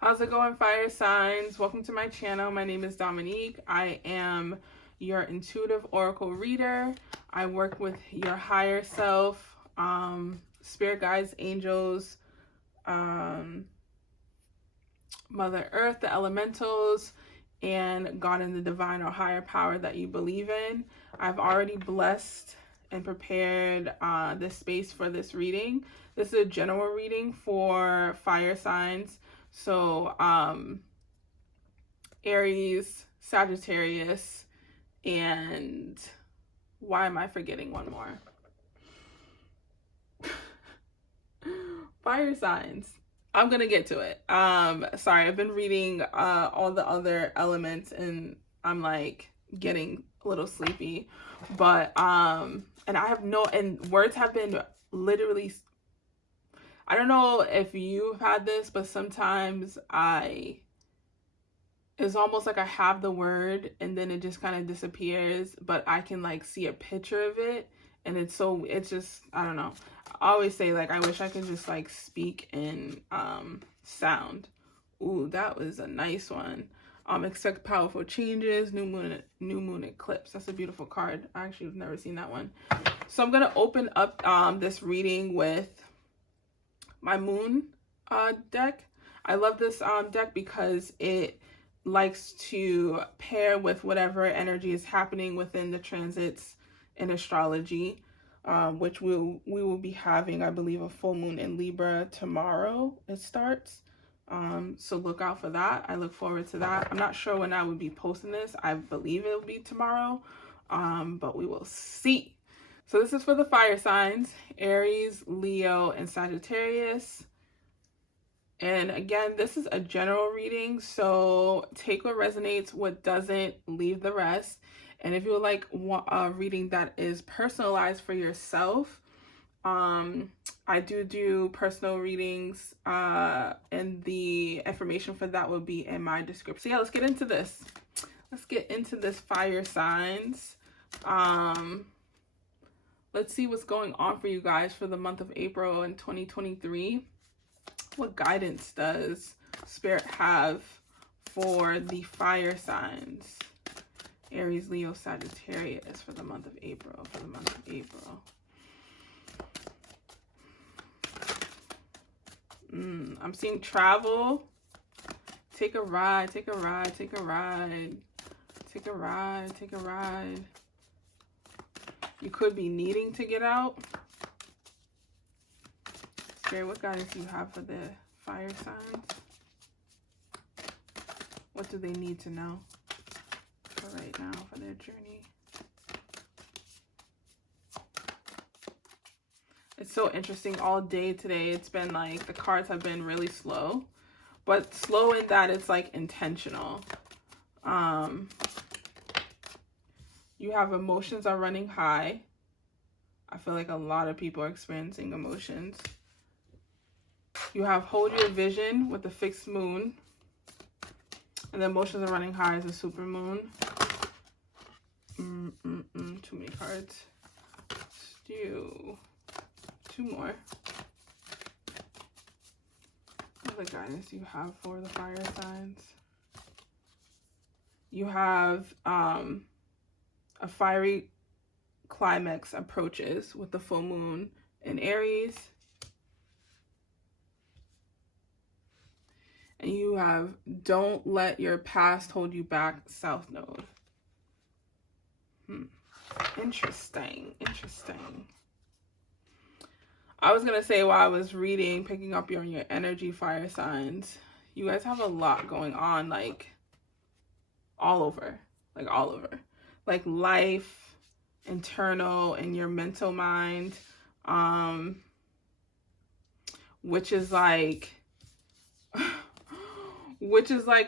How's it going, fire signs? Welcome to my channel. My name is Dominique. I am your intuitive oracle reader. I work with your higher self, spirit guides, angels, Mother Earth, the elementals, and God and the divine or higher power that you believe in. I've already blessed and prepared this space for this reading. This is a general reading for fire signs. So Aries, Sagittarius, and why am I forgetting one more? Fire signs. I'm gonna get to it. Sorry, I've been reading all the other elements and I'm like getting a little sleepy. But and I have and words have been literally, I don't know if you've had this, but sometimes it's almost like I have the word and then it just kind of disappears, but I can like see a picture of it, and it's just, I don't know. I always say like I wish I could just like speak in sound. Ooh, that was a nice one. Expect powerful changes, new moon eclipse. That's a beautiful card. I actually have never seen that one. So I'm gonna open up this reading with my moon deck. I love this deck because it likes to pair with whatever energy is happening within the transits in astrology, which we will be having, I believe, a full moon in Libra tomorrow. It starts. So look out for that. I look forward to that. I'm not sure when I would be posting this. I believe it will be tomorrow, but we will see. So this is for the fire signs, Aries, Leo, and Sagittarius. And again, this is a general reading, so take what resonates, what doesn't, leave the rest. And if you would like a reading that is personalized for yourself, I do personal readings, and the information for that will be in my description. So yeah, let's get into this. Let's get into this, fire signs. Let's see what's going on for you guys for the month of April in 2023. What guidance does Spirit have for the fire signs? Aries, Leo, Sagittarius for the month of April. I'm seeing travel. Take a ride. You could be needing to get out. Spirit, what guidance do you have for the fire signs? What do they need to know for right now, for their journey? It's so interesting all day today. It's been like, the cards have been really slow, but slow in that it's like intentional. You have emotions are running high. I feel like a lot of people are experiencing emotions. You have hold your vision with the fixed moon. And the emotions are running high as a super moon. Too many cards. Let's do 2 more. What other guidance do you have for the fire signs? You have a fiery climax approaches with the full moon in Aries. And you have don't let your past hold you back, South Node. Interesting. I was going to say while I was reading, picking up on your energy, fire signs, you guys have a lot going on, like all over. Like life, internal, and your mental mind, which is like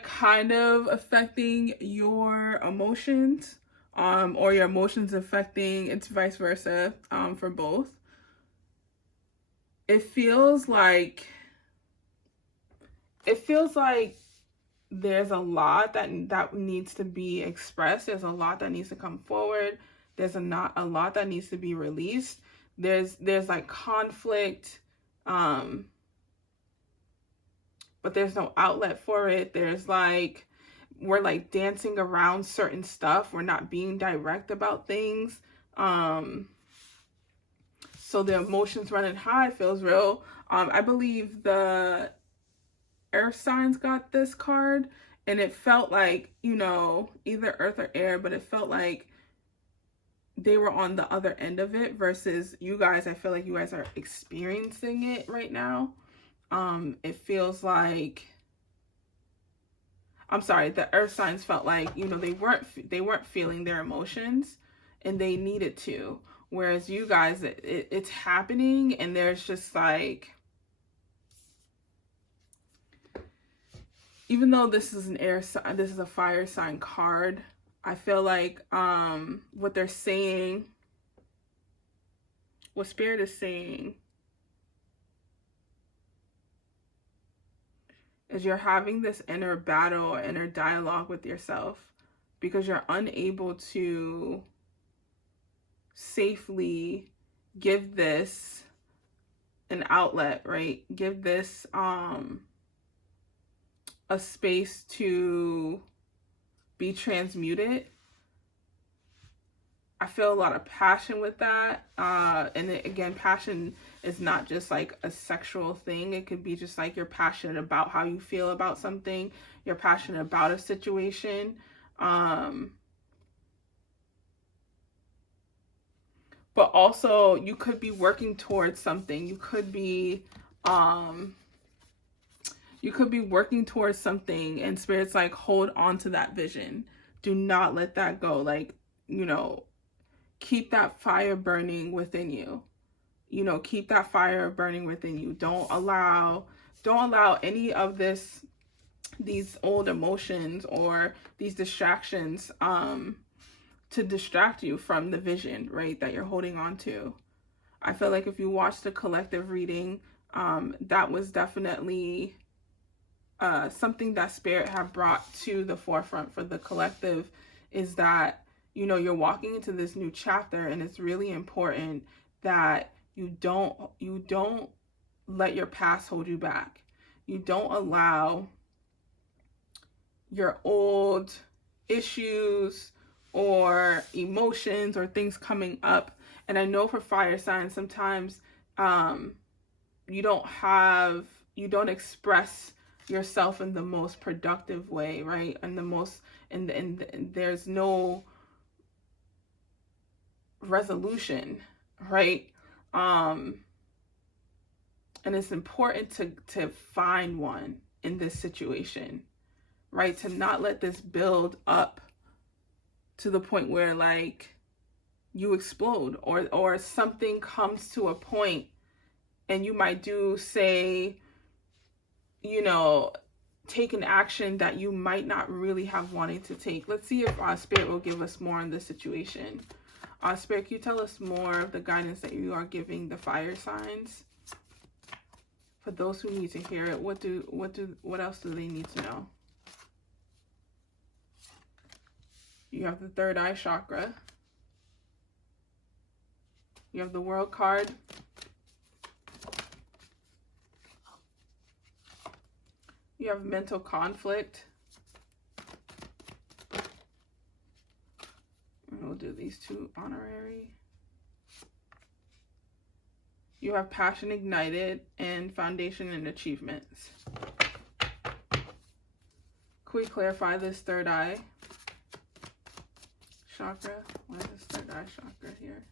kind of affecting your emotions, or your emotions affecting, it's vice versa, for both. It feels like there's a lot that needs to be expressed. There's a lot that needs to come forward. There's a lot that needs to be released. There's like conflict, but there's no outlet for it. There's like, we're like dancing around certain stuff. We're not being direct about things. So the emotions running high feels real. I believe the earth signs got this card, and it felt like, you know, either earth or air, but it felt like they were on the other end of it versus you guys. I feel like you guys are experiencing it right now. It feels like, I'm sorry, the earth signs felt like, you know, they weren't feeling their emotions and they needed to. Whereas you guys, it's happening, and there's just like, even though this is an air sign, this is a fire sign card, I feel like what they're saying, what Spirit is saying, is you're having this inner battle or inner dialogue with yourself because you're unable to safely give this an outlet, right? Give this a space to be transmuted. I feel a lot of passion with that. And again, passion is not just like a sexual thing. It could be just like you're passionate about how you feel about something. You're passionate about a situation. But also you could be working towards something. You could be working towards something, and Spirit's like, hold on to that vision. Do not let that go. Like, you know, keep that fire burning within you. You know, keep that fire burning within you. Don't allow any of these old emotions or these distractions to distract you from the vision, right, that you're holding on to. I feel like if you watch the collective reading, that was definitely something that Spirit have brought to the forefront for the collective, is that, you know, you're walking into this new chapter, and it's really important that you don't let your past hold you back. You don't allow your old issues or emotions or things coming up. And I know for fire signs, sometimes you don't express yourself in the most productive way, right? And there's no resolution, right? And it's important to find one in this situation, right? To not let this build up to the point where like you explode, or something comes to a point and you might take an action that you might not really have wanted to take. Let's see if Spirit will give us more on this situation. Spirit, can you tell us more of the guidance that you are giving the fire signs? For those who need to hear it, what else do they need to know? You have the third eye chakra. You have the World card. You have mental conflict. And we'll do these two honorary. You have passion ignited and foundation and achievements. Can we clarify this third eye chakra? What is this third eye chakra here?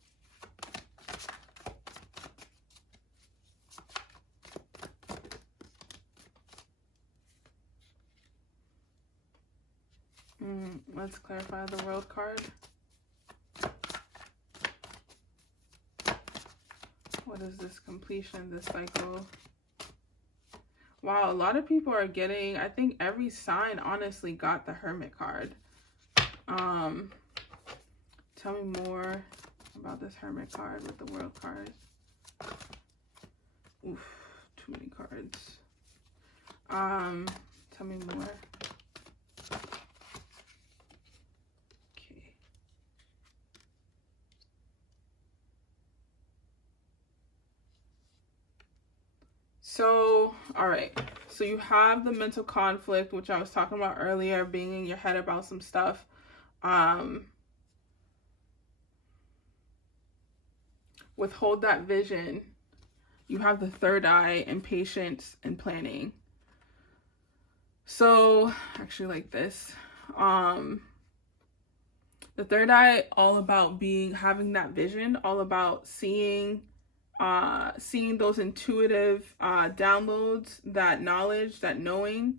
Let's clarify the World card. What is this completion, this cycle? Wow, a lot of people are getting, I think every sign honestly got the Hermit card. Tell me more about this Hermit card with the World card. Oof, too many cards. Tell me more. So, all right. So you have the mental conflict, which I was talking about earlier, being in your head about some stuff. Withhold that vision. You have the third eye, impatience, and planning. So actually like this. The third eye, all about having that vision, all about seeing those intuitive downloads, that knowledge, that knowing,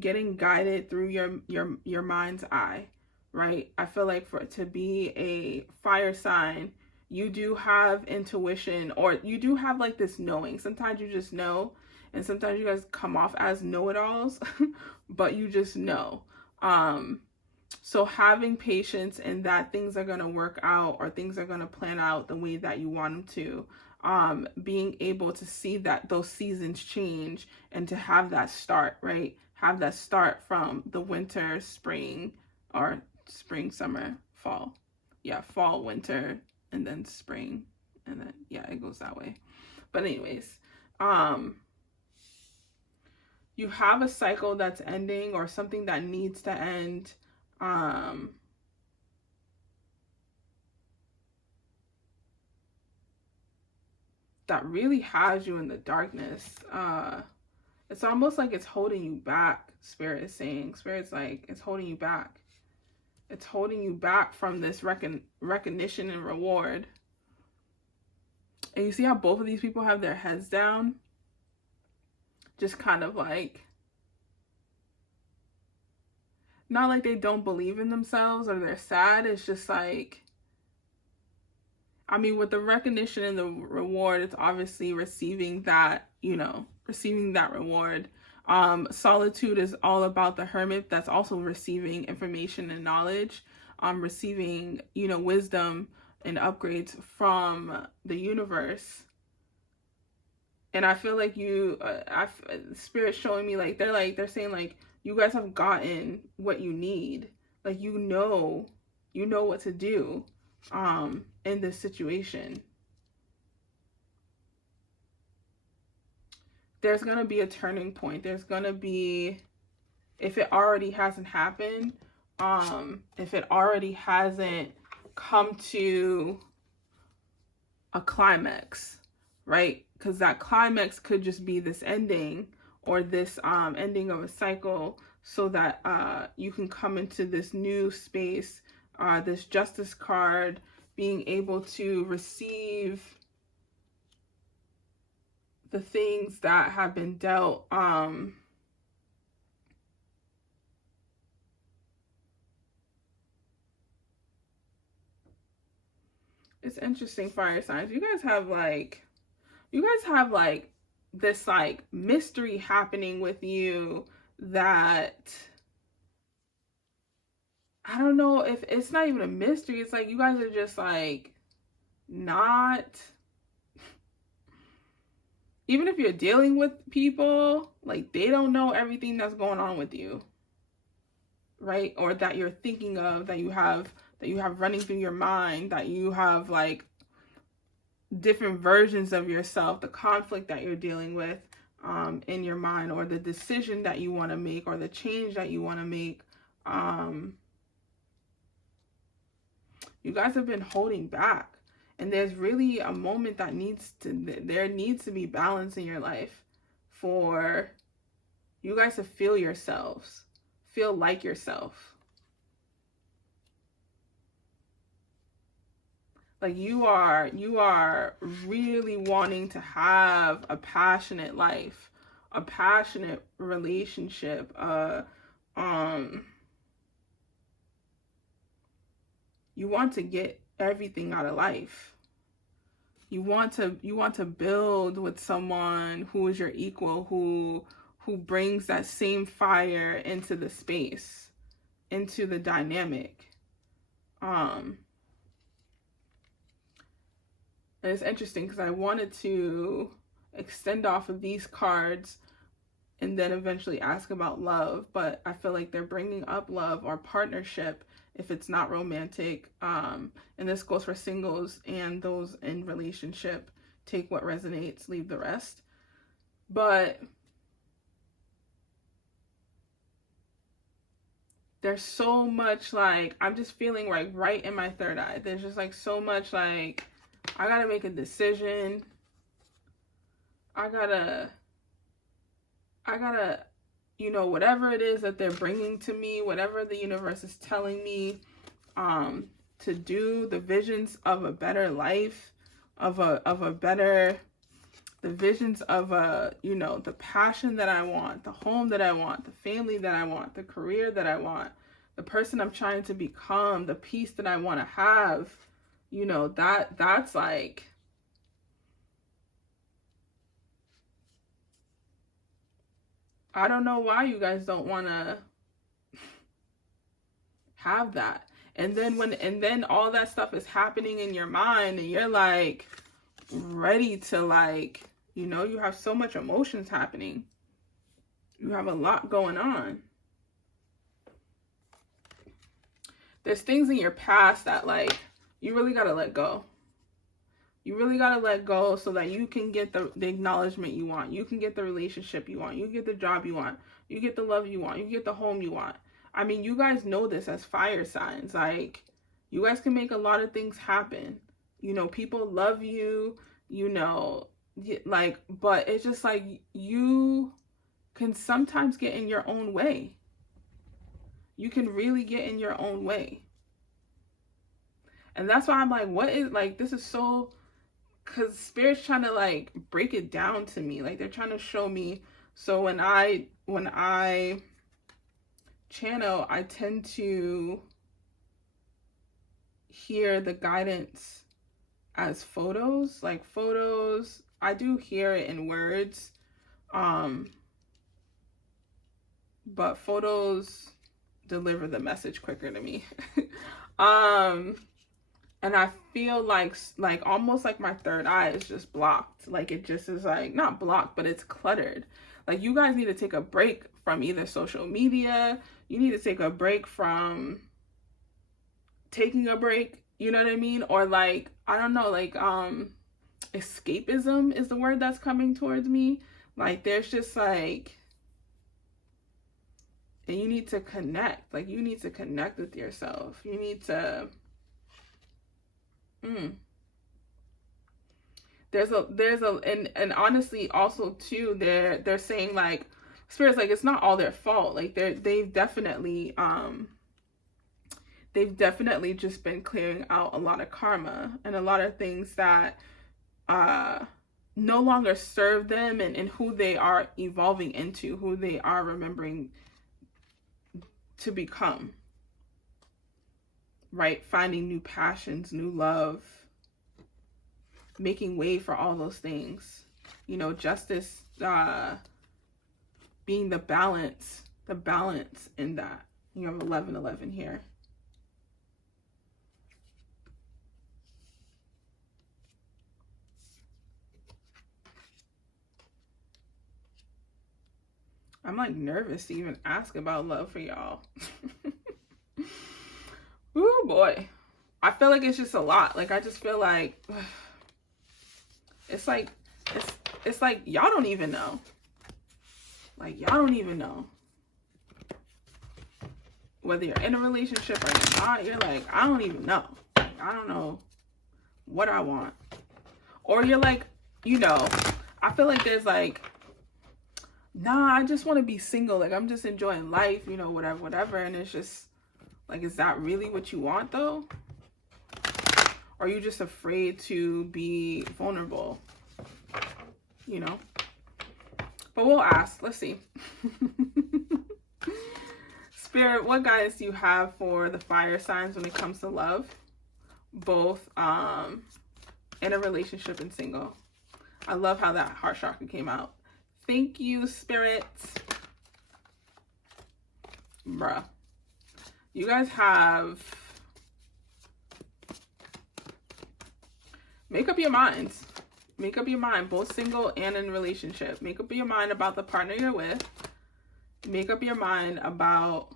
getting guided through your mind's eye, right? I feel like for it to be a fire sign, you do have intuition, or you do have like this knowing. Sometimes you just know, and sometimes you guys come off as know-it-alls, but you just know. So having patience in that things are going to work out, or things are going to plan out the way that you want them to. Being able to see that those seasons change, and to have that start, right? Have that start from the winter, spring, or spring, summer, fall. Yeah, fall, winter, and then spring. And then, yeah, it goes that way. But anyways, you have a cycle that's ending, or something that needs to end. That really has you in the darkness. It's almost like it's holding you back, Spirit is saying. Spirit's like, it's holding you back. It's holding you back from this recognition and reward. And you see how both of these people have their heads down? Just kind of like, not like they don't believe in themselves or they're sad. It's just like, I mean, with the recognition and the reward, it's obviously receiving that, receiving that reward. Solitude is all about the hermit. That's also receiving information and knowledge, receiving, wisdom and upgrades from the universe. And I feel like Spirit's showing me like, they're saying like, you guys have gotten what you need. Like, you know what to do, in this situation. There's going to be a turning point. There's going to be, if it already hasn't happened, if it already hasn't come to a climax, right? Because that climax could just be this ending, or this ending of a cycle, so that you can come into this new space, this Justice card, being able to receive the things that have been dealt. It's interesting, fire signs. You guys have like this like mystery happening with you, that I don't know if it's not even a mystery. It's like you guys are just like not, even if you're dealing with people, like they don't know everything that's going on with you, right? Or that you're thinking of, that you have running through your mind, that you have like different versions of yourself, the conflict that you're dealing with in your mind, or the decision that you want to make, or the change that you want to make. You guys have been holding back, and there's really a moment that there needs to be balance in your life for you guys to feel yourselves, feel like yourself. Like you are really wanting to have a passionate life, a passionate relationship, you want to get everything out of life. You want to build with someone who is your equal, who brings that same fire into the space, into the dynamic. And it's interesting because I wanted to extend off of these cards and then eventually ask about love, but I feel like they're bringing up love or partnership if it's not romantic. And this goes for singles and those in relationship. Take what resonates, leave the rest. But there's so much, like, I'm just feeling like right in my third eye. There's just like so much, like, I gotta make a decision. I gotta, you know, whatever it is that they're bringing to me, whatever the universe is telling me to do, the visions of a better life, of a better, the visions of you know, the passion that I want, the home that I want, the family that I want, the career that I want, the person I'm trying to become, the peace that I want to have, you know, that's like, I don't know why you guys don't want to have that. And then all that stuff is happening in your mind and you're like ready to, like, you know, you have so much emotions happening. You have a lot going on. There's things in your past that, like, you really got to let go. You really got to let go so that you can get the acknowledgement you want. You can get the relationship you want. You get the job you want. You get the love you want. You get the home you want. I mean, you guys know this as fire signs. Like, you guys can make a lot of things happen. You know, people love you, you know, like, but it's just like you can sometimes get in your own way. You can really get in your own way. And that's why I'm like, what is, like, this is so, because Spirit's trying to, like, break it down to me. Like, they're trying to show me. So when I channel, I tend to hear the guidance as photos. Like, photos, I do hear it in words. But photos deliver the message quicker to me. And I feel like almost like my third eye is just blocked. Like, it just is, like, not blocked, but it's cluttered. Like, you guys need to take a break from either social media. You need to take a break from taking a break. You know what I mean? Or, like, I don't know, like, escapism is the word that's coming towards me. Like, there's just, like, and you need to connect. Like, you need to connect with yourself. You need to, and honestly also too, they're saying, like, Spirit's like, it's not all their fault. Like, they've definitely just been clearing out a lot of karma and a lot of things that no longer serve them and who they are evolving into, who they are remembering to become, right? Finding new passions, new love, making way for all those things, you know, justice, being the balance in that. You have 1111 here. I'm, like, nervous to even ask about love for y'all. Ooh, boy. I feel like it's just a lot. Like, I just feel like it's like y'all don't even know. Like, y'all don't even know. Whether you're in a relationship or you're not, you're like, I don't even know. Like, I don't know what I want. Or you're like, you know, I feel like there's like, nah, I just want to be single. Like, I'm just enjoying life, you know, whatever. And it's just like, is that really what you want though? Or are you just afraid to be vulnerable? You know? But we'll ask. Let's see. Spirit, what guidance do you have for the fire signs when it comes to love? Both in a relationship and single. I love how that heart chakra came out. Thank you, Spirit. Bruh. You guys have... Make up your minds. Make up your mind, both single and in relationship. Make up your mind about the partner you're with. Make up your mind about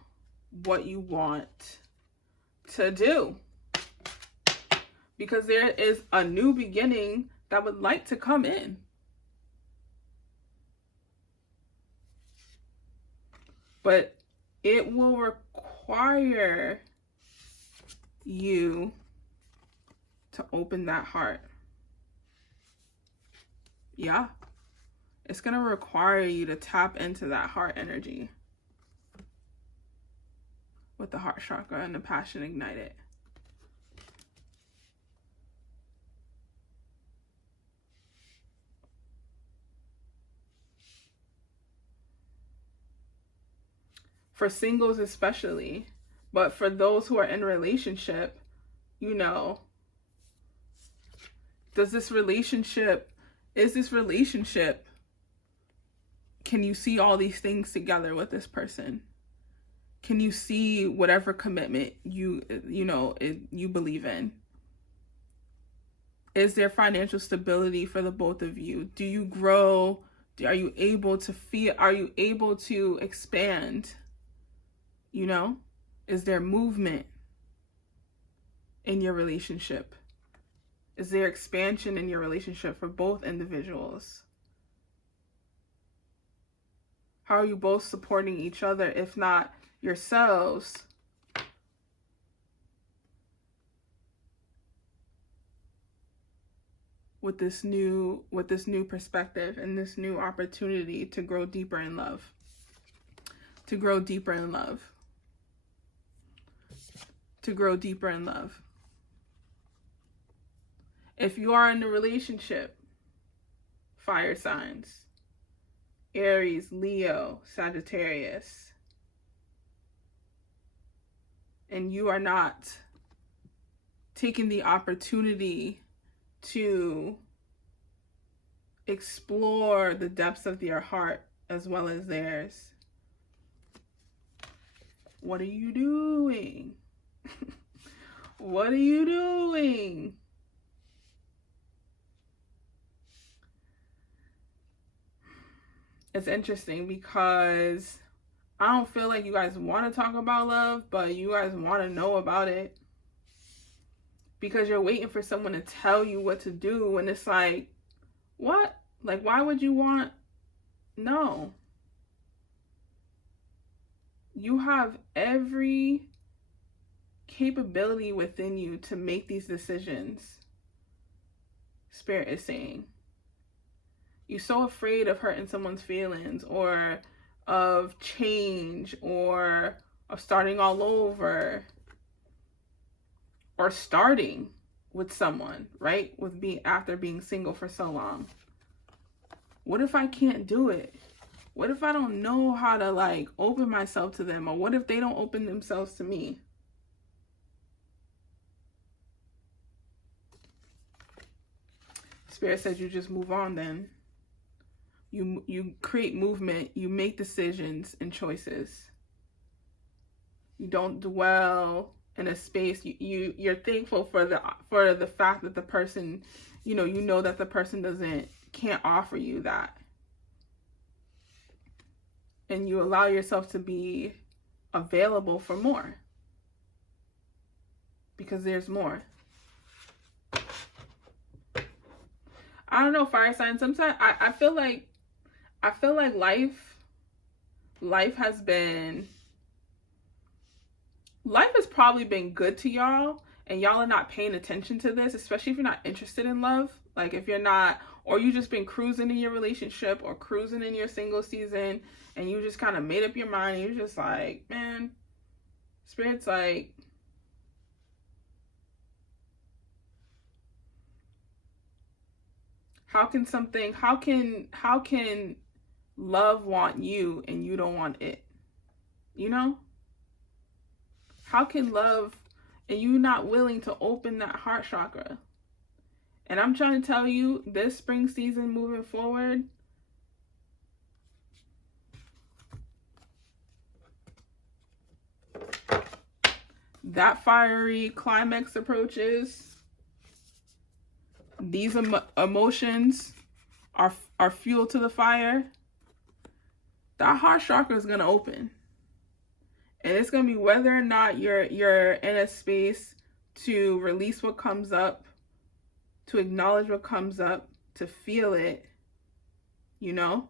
what you want to do. Because there is a new beginning that would like to come in. But it will require you to open that heart. Yeah. It's going to require you to tap into that heart energy with the heart chakra and the passion ignited. For singles especially, but for those who are in a relationship, you know, is this relationship, can you see all these things together with this person? Can you see whatever commitment you believe in? Is there financial stability for the both of you? Do you grow? Are you able to expand? You know, is there movement in your relationship? Is there expansion in your relationship for both individuals? How are you both supporting each other, if not yourselves? With this new perspective and this new opportunity to grow deeper in love. To grow deeper in love. To grow deeper in love. If you are in a relationship, fire signs, Aries, Leo, Sagittarius, and you are not taking the opportunity to explore the depths of your heart as well as theirs, what are you doing? What are you doing? It's interesting because I don't feel like you guys want to talk about love, but you guys want to know about it. Because you're waiting for someone to tell you what to do, and it's like, what? Like, why would you want? No. You have every capability within you to make these decisions. Spirit is saying. You're so afraid of hurting someone's feelings, or of change, or of starting all over, or starting with someone, right? After being single for so long. What if I can't do it? What if I don't know how to open myself to them? Or what if they don't open themselves to me? Spirit says you just move on then. You create movement, you make decisions and choices. You don't dwell in a space. You're thankful for the fact that the person, you know that the person can't offer you that. And you allow yourself to be available for more. Because there's more. I don't know, fire signs. Sometimes I feel like life has probably been good to y'all, and y'all are not paying attention to this, especially if you're not interested in love. Like if you're not, or you just been cruising in your relationship or cruising in your single season, and you just kind of made up your mind, and you're just like, man, Spirit's like, how can love want you and you don't want it? You know? How can love, and you not willing to open that heart chakra? And I'm trying to tell you, this spring season moving forward, that fiery climax approaches. These emotions are fuel to the fire. That heart chakra is going to open. And it's going to be whether or not you're in a space to release what comes up, to acknowledge what comes up, to feel it, you know?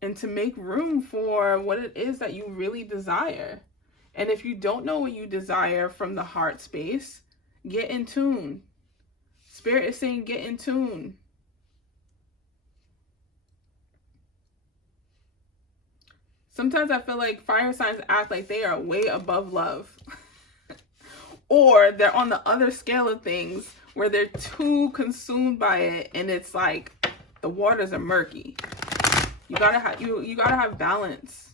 and to make room for what it is that you really desire. And if you don't know what you desire from the heart space, get in tune. Spirit is saying get in tune. Sometimes I feel like fire signs act like they are way above love. Or they're on the other scale of things where they're too consumed by it, and it's like the waters are murky. You gotta have balance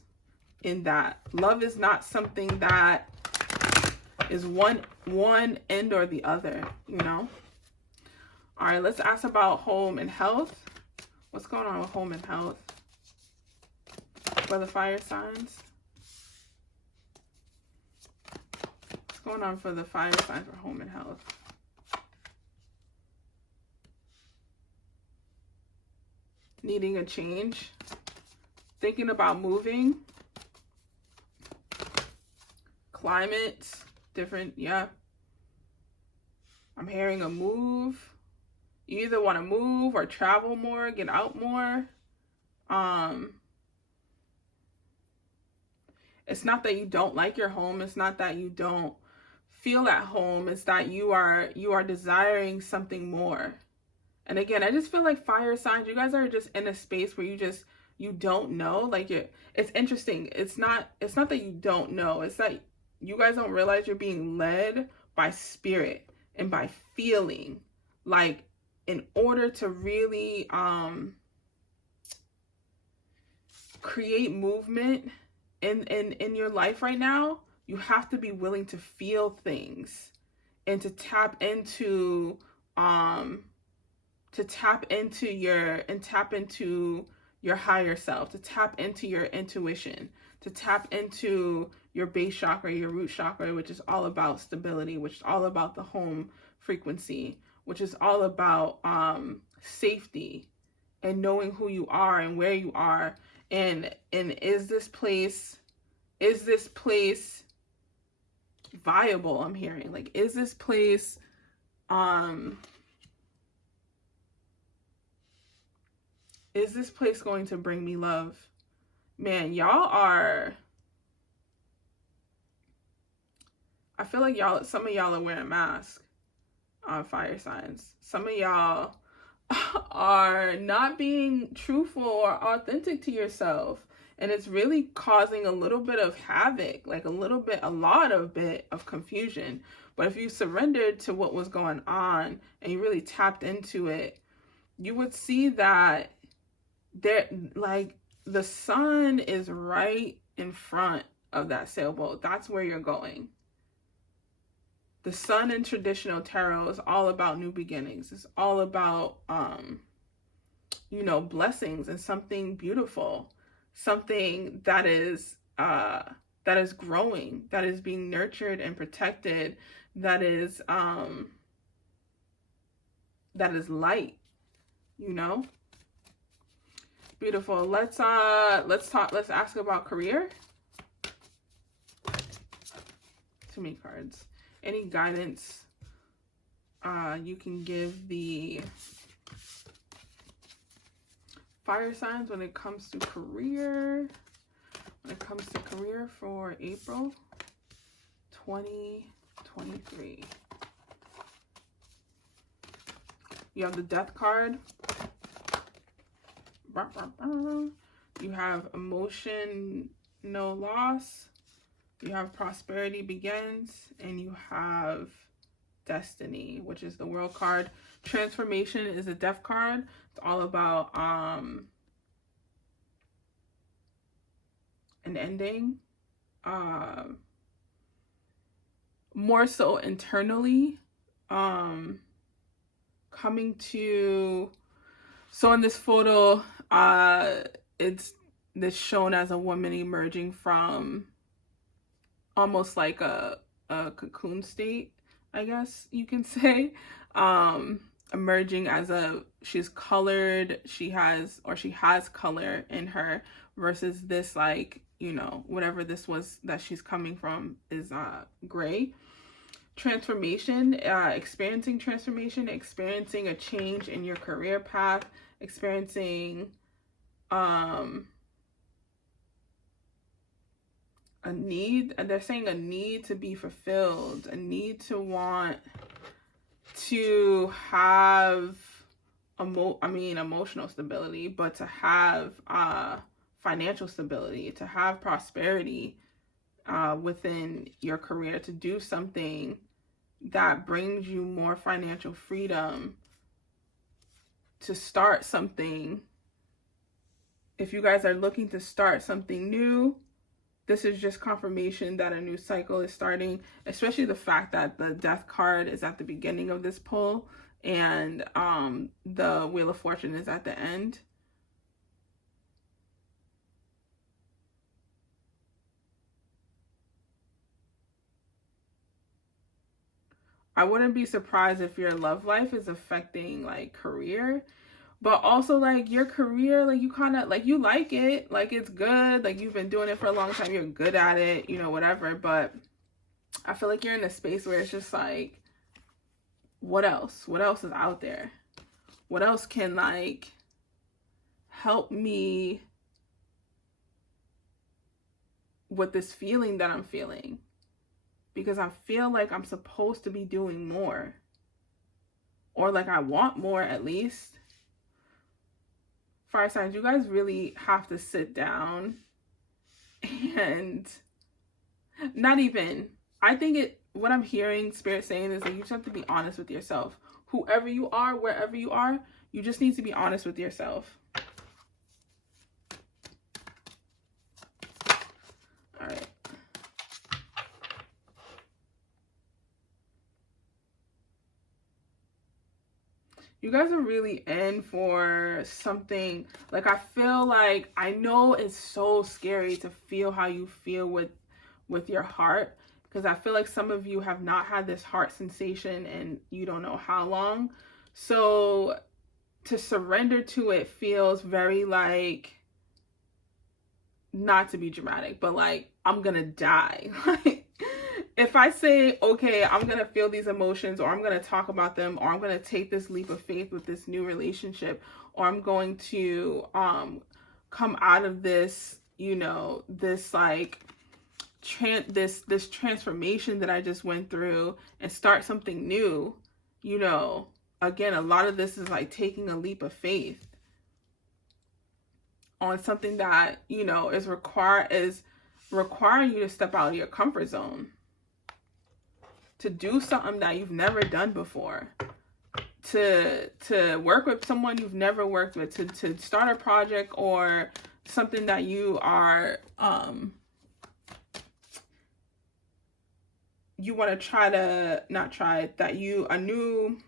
in that. Love is not something that is one end or the other, you know? All right, let's ask about home and health. What's going on with home and health for the fire signs? What's going on for the fire signs for home and health? Needing a change, thinking about moving, climate, different, yeah. I'm hearing a move. You either want to move or travel more, get out more. It's not that you don't like your home. It's not that you don't feel at home. It's that you are desiring something more. And again, I just feel like fire signs, you guys are just in a space where you don't know. Like it's interesting. It's not that you don't know. It's that you guys don't realize you're being led by spirit and by feeling. Like in order to really create movement in your life right now, you have to be willing to feel things and to tap into your higher self, to tap into your intuition, to tap into your base chakra, your root chakra, which is all about stability, which is all about the home frequency, which is all about safety and knowing who you are and where you are. And is this place viable? I'm hearing, like, is this place going to bring me love? Man, I feel like some of y'all are wearing masks, fire signs. Some of y'all are not being truthful or authentic to yourself. And it's really causing a little bit of havoc, like a lot of confusion. But if you surrendered to what was going on and you really tapped into it, you would see that the sun is right in front of that sailboat. That's where you're going. The sun in traditional tarot is all about new beginnings. It's all about, blessings and something beautiful, something that is growing, that is being nurtured and protected, that is light, Beautiful. Let's ask about career. Too many cards. Any guidance you can give the fire signs when it comes to career? When it comes to career for April 2023. You have the Death card. You have emotion, no loss. You have prosperity begins, and you have destiny, which is the World card. Transformation is a Death card. It's all about an ending, more so internally, coming to. So in this photo, it's shown as a woman emerging from almost like a cocoon state, I guess you can say. Emerging as she's colored, she has color in her, versus this, like, whatever this was that she's coming from is gray. Transformation, experiencing transformation, experiencing a change in your career path, experiencing a need, and they're saying a need to be fulfilled, a need to want to have emotional stability, but to have financial stability, to have prosperity within your career, to do something that brings you more financial freedom, to start something. If you guys are looking to start something new, this is just confirmation that a new cycle is starting, especially the fact that the Death card is at the beginning of this pull and the Wheel of Fortune is at the end. I wouldn't be surprised if your love life is affecting like career, but also like your career, like you kind of like, you like it, like it's good, like you've been doing it for a long time, you're good at it, you know, whatever. But I feel like you're in a space where it's just like, what else is out there? What else can like help me with this feeling that I'm feeling? Because I feel like I'm supposed to be doing more, or like I want more at least. Fire signs, you guys really have to sit down and not even, I think it, what I'm hearing Spirit saying is that you just have to be honest with yourself. Whoever you are, wherever you are, you just need to be honest with yourself. All right. You guys are really in for something. Like, I feel like, I know it's so scary to feel how you feel with your heart, because I feel like some of you have not had this heart sensation and you don't know how long. So to surrender to it feels very like, not to be dramatic, but like, I'm gonna die. Like, if I say, okay, I'm going to feel these emotions, or I'm going to talk about them, or I'm going to take this leap of faith with this new relationship, or I'm going to come out of this, you know, this like this transformation that I just went through and start something new, you know, again, a lot of this is like taking a leap of faith on something that, you know, is requiring you to step out of your comfort zone, to do something that you've never done before, to work with someone you've never worked with, to start a project or something that you are you want to try to not try that you a new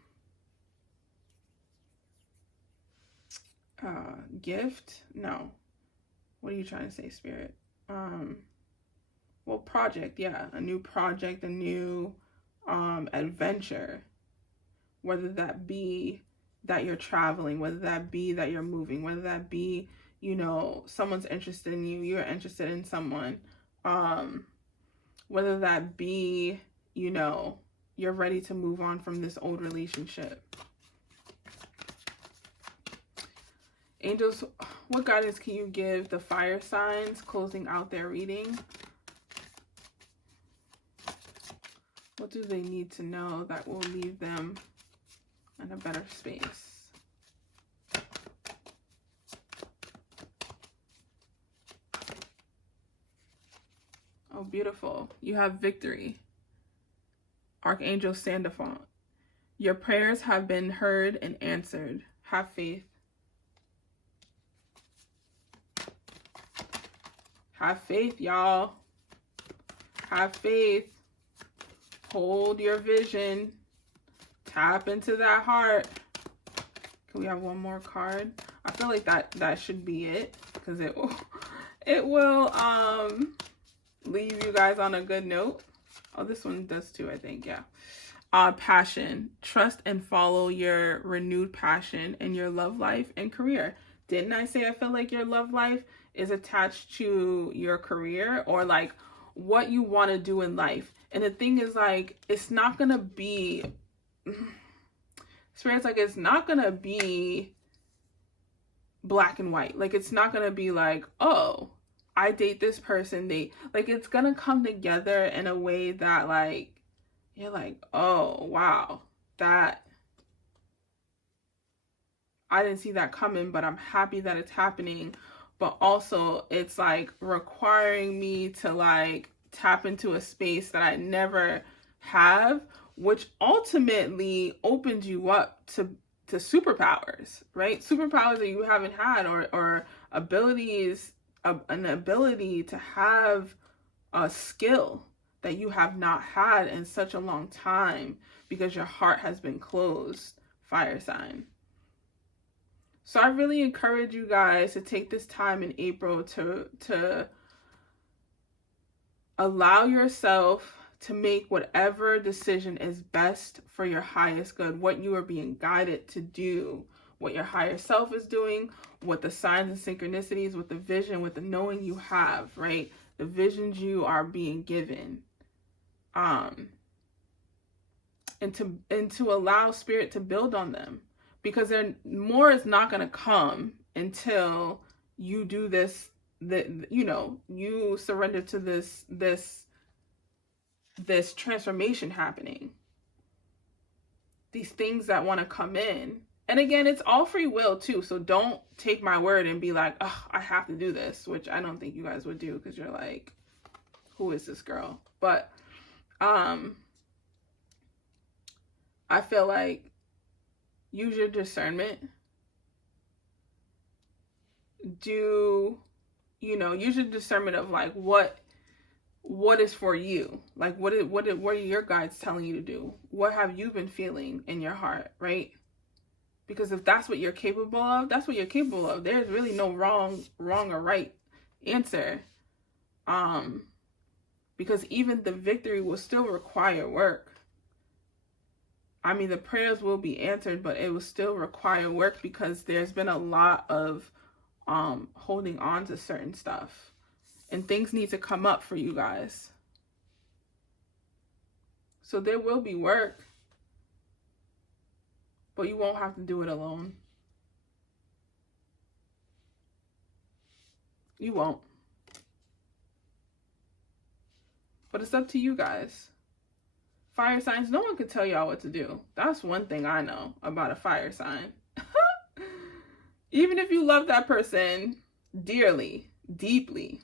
gift. No, what are you trying to say, Spirit? Well, project, yeah, a new project, a new adventure, whether that be that you're traveling, whether that be that you're moving, whether that be, you know, someone's interested in you, you're interested in someone, whether that be, you know, you're ready to move on from this old relationship. Angels, what guidance can you give the fire signs closing out their reading? What do they need to know that will leave them in a better space? Oh, beautiful. You have victory. Archangel Sandalphon. Your prayers have been heard and answered. Have faith. Have faith, y'all. Have faith. Hold your vision. Tap into that heart. Can we have one more card? I feel like that should be it, because it will leave you guys on a good note. Oh, this one does too, I think. Yeah. Passion. Trust and follow your renewed passion in your love life and career. Didn't I say I feel like your love life is attached to your career, or like what you want to do in life? And the thing is, like, it's not gonna be, Spirit's like, it's not gonna be black and white. Like, it's not gonna be like, oh, I date this person, they like, it's gonna come together in a way that like you're like, oh wow, that I didn't see that coming, but I'm happy that it's happening. But also it's like requiring me to like tap into a space that I never have, which ultimately opens you up to superpowers, right? Superpowers that you haven't had, or abilities, an ability to have a skill that you have not had in such a long time because your heart has been closed, fire sign. So I really encourage you guys to take this time in April to allow yourself to make whatever decision is best for your highest good, what you are being guided to do, what your higher self is doing, what the signs and synchronicities, with the vision, with the knowing you have, right? The visions you are being given. And to allow spirit to build on them, because more is not going to come until you do this, that, you know, you surrender to this transformation happening. These things that want to come in. And again, it's all free will too. So don't take my word and be like, oh, I have to do this, which I don't think you guys would do, because you're like, who is this girl? But I feel like use your discernment. Use your discernment of like what is for you. Like what are your guides telling you to do? What have you been feeling in your heart, right? Because if that's what you're capable of, that's what you're capable of. There's really no wrong or right answer. Because even the victory will still require work. I mean, the prayers will be answered, but it will still require work, because there's been a lot of holding on to certain stuff. And things need to come up for you guys. So there will be work. But you won't have to do it alone. You won't. But it's up to you guys. Fire signs, no one can tell y'all what to do. That's one thing I know about a fire sign. Even if you love that person dearly, deeply,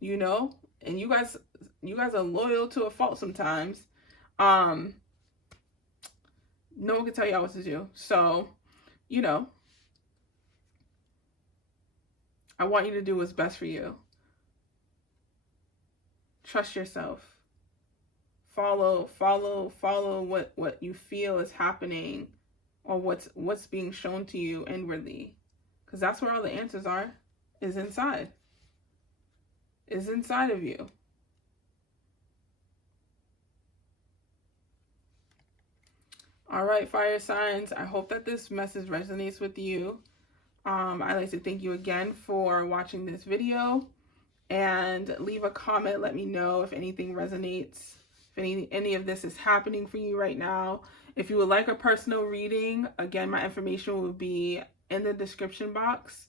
you know, and you guys are loyal to a fault sometimes, no one can tell y'all what to do. So, you know, I want you to do what's best for you. Trust yourself. Follow what you feel is happening, or what's being shown to you inwardly, because that's where all the answers are, is inside of you. All right, fire signs, I hope that this message resonates with you. I'd like to thank you again for watching this video, and leave a comment. Let me know if anything resonates, if any of this is happening for you right now. If you would like a personal reading, again, my information will be in the description box.